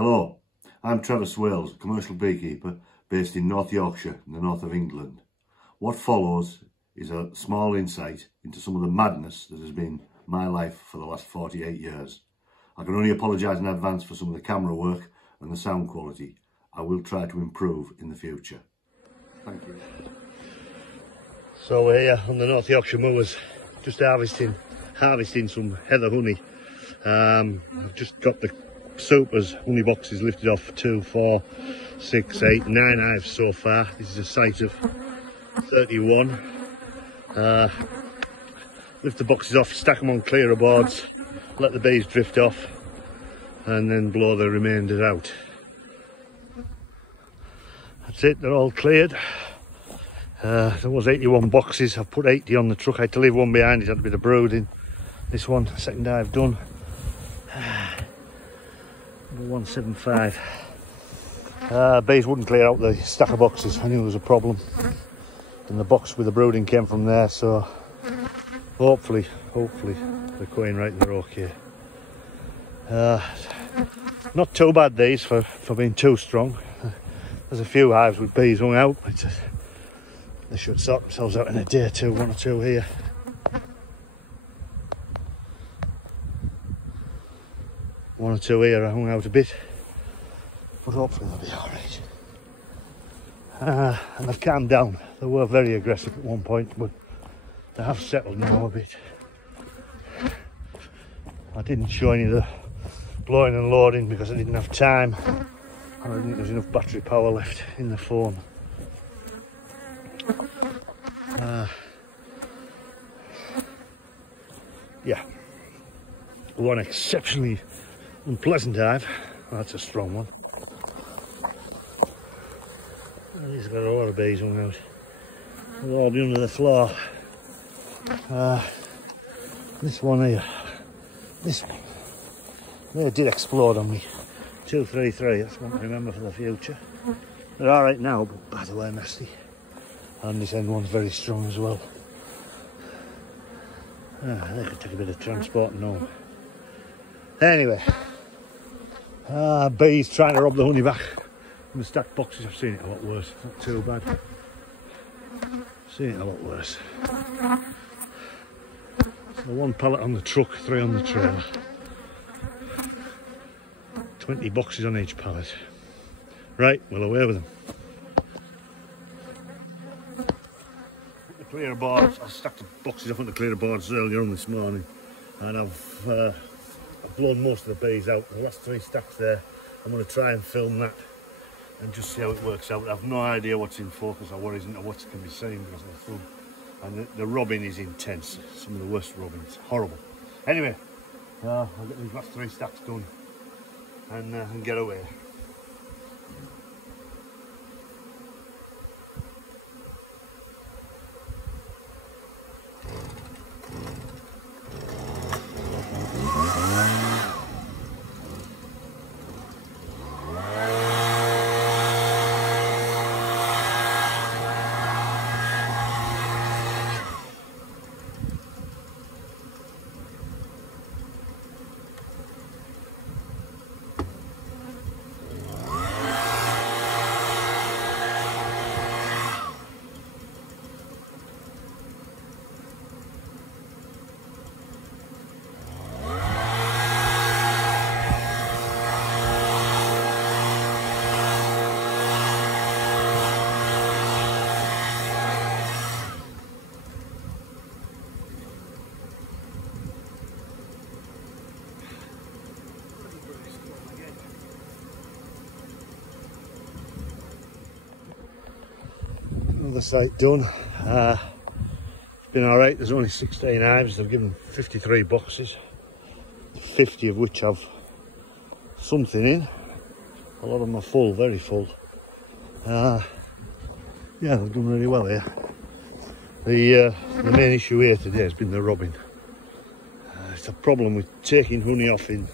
Hello, I'm Trevor Swales, commercial beekeeper based in North Yorkshire in the north of England. What follows is a small insight into some of the madness that has been my life for the last 48 years. I can only apologise in advance for some of the camera work and the sound quality. I will try to improve in the future. Thank you. So we're here on the North Yorkshire moors, just harvesting some heather honey. I've just got the supers honey boxes lifted off 2, 4, 6, 8, 9 hives so far. This is a site of 31. Lift the boxes off, stack them on clearer boards, let the bees drift off and then blow the remainder out. That's it, they're all cleared. There was 81 boxes. I've put 80 on the truck. I had to leave one behind, it had a bit of brooding. This one, second hive done. 175. Bees wouldn't clear out the stack of boxes. I knew there was a problem. And the box with the brooding came from there, so hopefully they're going right and they're okay. Not too bad these for being too strong. There's a few hives with bees hung out, but they should sort themselves out in a day or two, 1 or 2 here. One or 2 here are hung out a bit, but hopefully they'll be alright. And they've calmed down. They were very aggressive at one point, but they have settled now a bit. I didn't show any of the blowing and loading because I didn't have time, and I didn't think there was enough battery power left in the phone. Yeah, one exceptionally unpleasant hive. That's a strong one. And he's got a lot of bees hung out. They'll all be under the floor. This one here, they did explode on me. 233, that's one to remember for the future. They're alright now, but by the way, nasty. And this end one's very strong as well. They could take a bit of transporting home. Anyway, bees trying to rob the honey back from the stacked boxes. I've seen it a lot worse, not too bad. Seen it a lot worse. So 1 pallet on the truck, 3 on the trailer. 20 boxes on each pallet. Right, well, away with them. The clearer boards, I stacked the boxes up on the clearer boards earlier on this morning, and I've blown most of the bees out. The last 3 stacks there, I'm going to try and film that and just see how it works out. I've no idea what's in focus or what isn't, or what can be seen because of the film. And the robbing is intense, some of the worst robbing, it's horrible. Anyway, I'll get these last 3 stacks done and get away. Another site done. It's been alright. There's only 16 hives. They've given 53 boxes, 50 of which have something in. A lot of them are full, very full. Yeah, they've done really well here. The main issue here today has been the robbing. It's a problem with taking honey off in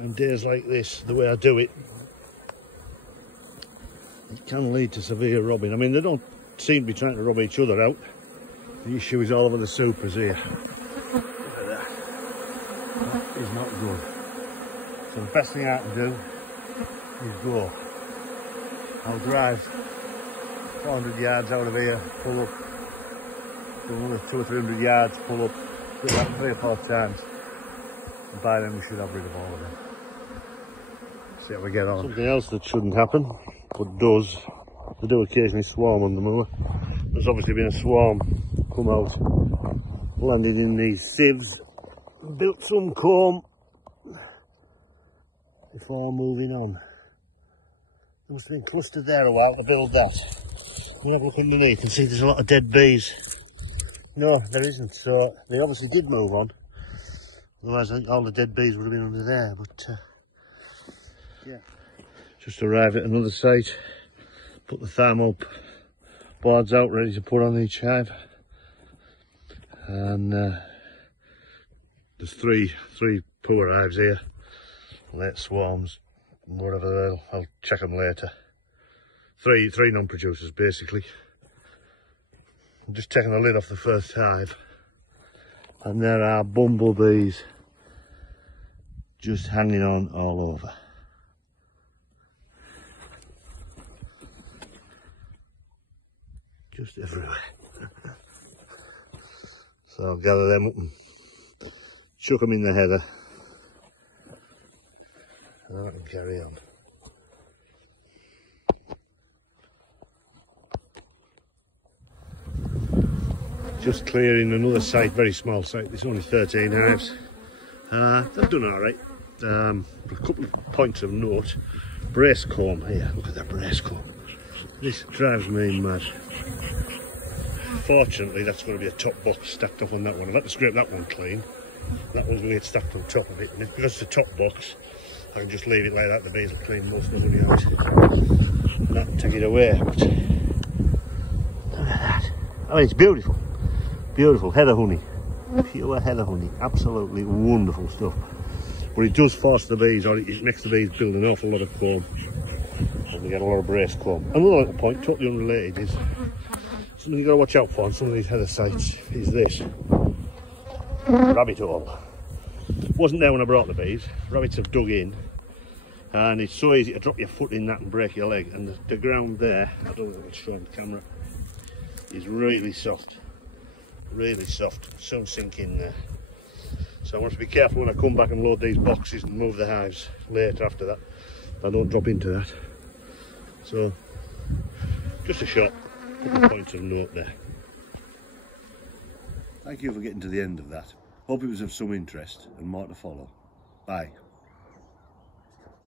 on days like this. The way I do it, it can lead to severe robbing. I mean, they don't seem to be trying to rob each other out. The issue is all over the supers here. Look at that. That is not good. So the best thing I can do is go. I'll drive 400 yards out of here, pull up, do another 200 or 300 yards, pull up, do that 3 or 4 times, and by then we should have rid of all of them. See how we get on. Something else that shouldn't happen, but does, they do occasionally swarm on the moor. There's obviously been a swarm come out, landed in these sieves, built some comb before moving on. There must have been clustered there a while to build that. We'll have a look underneath and see there's a lot of dead bees. No, there isn't, so they obviously did move on. Otherwise I think all the dead bees would have been under there, but yeah. Just arrived at another site, put the thermal boards out ready to put on each hive. And there's three poor hives here, late swarms, and whatever, I'll check them later. Three non-producers basically. I'm just taking the lid off the first hive, and there are bumblebees just hanging on all over. Just everywhere. So I'll gather them up and chuck them in the heather, and I can carry on. Just clearing another site, very small site. It's only 13 hives. They've done alright. A couple of points of note. Brace comb here, look at that brace comb. This drives me mad. Fortunately, that's going to be a top box stacked up on that one. I've had to scrape that one clean. That one's going to get stacked on top of it. And because it's a top box, I can just leave it like that. The bees will clean most of it out. Not take it away. But look at that. I mean, it's beautiful. Beautiful heather honey. Pure heather honey. Absolutely wonderful stuff. But it does force the bees, or it makes the bees build an awful lot of comb. And we get a lot of brace comb. Another little point, totally unrelated, is something you've got to watch out for on some of these heather sites is this. Rabbit hole. Wasn't there when I brought the bees. Rabbits have dug in, and it's so easy to drop your foot in that and break your leg. And the ground there, I don't know if it's showing the camera, is really soft. Really soft. Soon sink in there. So I want to be careful when I come back and load these boxes and move the hives later after that. I don't drop into that. So just a shot. Couple of points of note there. Thank you for getting to the end of that. Hope it was of some interest and more to follow. Bye.